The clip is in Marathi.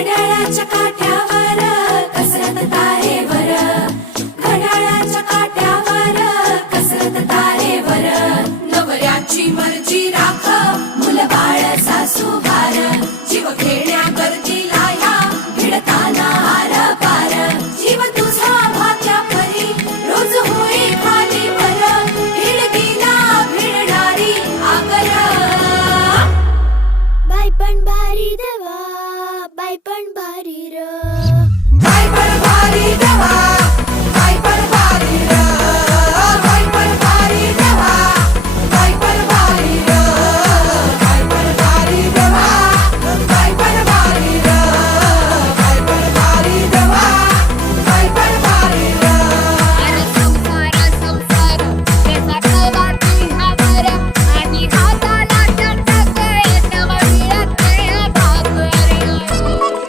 घड्याळाच्या काठ्यावर कसरत तारेवर घड्याळाच्या काठ्यावर कसरत तारेवर नवऱ्याची मर्जी राख बाळ सासू बार जीव खेळण्या गर्दीला या भिडताना आर पार जीव तुझा भात्या परी रोज होई खाली भिडणारी पण भारी देवा. पण भारी र